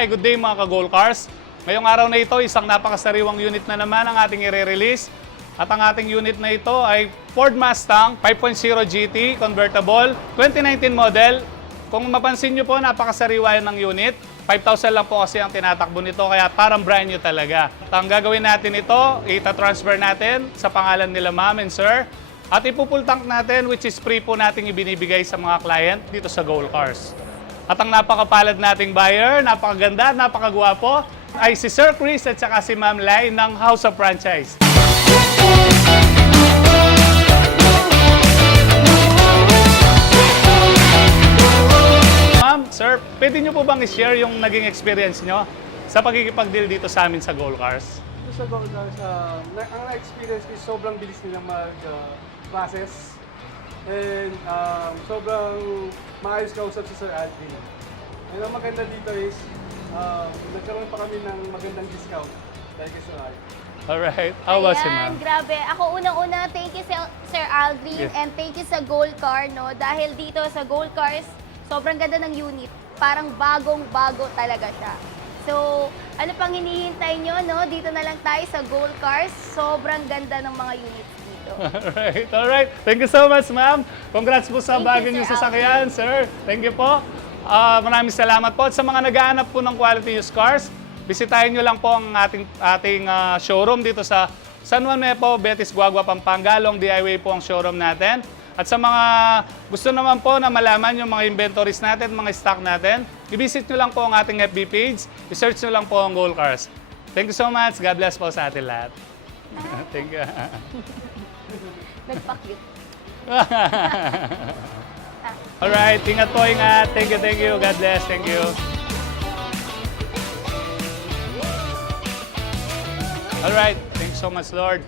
Hi, good day mga ka-Gold Cars. Ngayong araw na ito, isang napakasariwang unit na naman ang ating i-release. At ang ating unit na ito ay Ford Mustang 5.0 GT Convertible 2019 model. Kung mapansin nyo po, napakasariwa yan ng unit. 5,000 lang po kasi ang tinatakbo nito, kaya parang brand new talaga. At ang gagawin natin ito, ita-transfer natin sa pangalan nila ma'am and sir. At ipupull tank natin, which is free po nating ibinibigay sa mga client dito sa Gold Cars. At ang napakapalad nating buyer, napakaganda, napakagwapo, ay si Sir Chris at saka si Ma'am Lai ng House of Franchise. Ma'am, sir, pwede nyo po bang i-share yung naging experience nyo sa pagkikipag-deal dito sa amin sa Gold Cars? Sa Gold Cars, ang na-experience ko is sobrang bilis nilang mag-process. And sobrang maayos kausap si Sir Aldrin. And ang maganda dito is, nagkaroon pa kami ng magandang discount dahil kay Sir Aldrin. Alright, how was it, ma'am? Grabe. Ako unang-una, thank you Sir Aldrin Yes. and thank you sa Gold Car, no? Dahil dito sa Gold Cars, sobrang ganda ng unit. Parang bagong-bago talaga siya. So, ano pang hinihintay nyo, no? Dito na lang tayo sa Gold Cars. Sobrang ganda ng mga units dito. Alright. Thank you so much, ma'am. Congrats po sa Thank bago you, niyong Sir sasakyan, sir. Thank you po. Maraming salamat po. At sa mga naghahanap po ng quality used cars, bisitahin nyo lang po ang ating showroom dito sa San Juan Mepo, Betis, Guagua, Pampanga. Long DIY po ang showroom natin. At sa mga gusto naman po na malaman yung mga inventories natin, mga stock natin, i-visit nyo lang po ang ating FB page. I-search nyo lang po ang Gold Cars. Thank you so much. God bless po sa atin lahat. Thank you. Nagpa-cute. Alright, ingat po, ingat. Thank you. God bless. Thank you. Alright, thanks so much, Lord.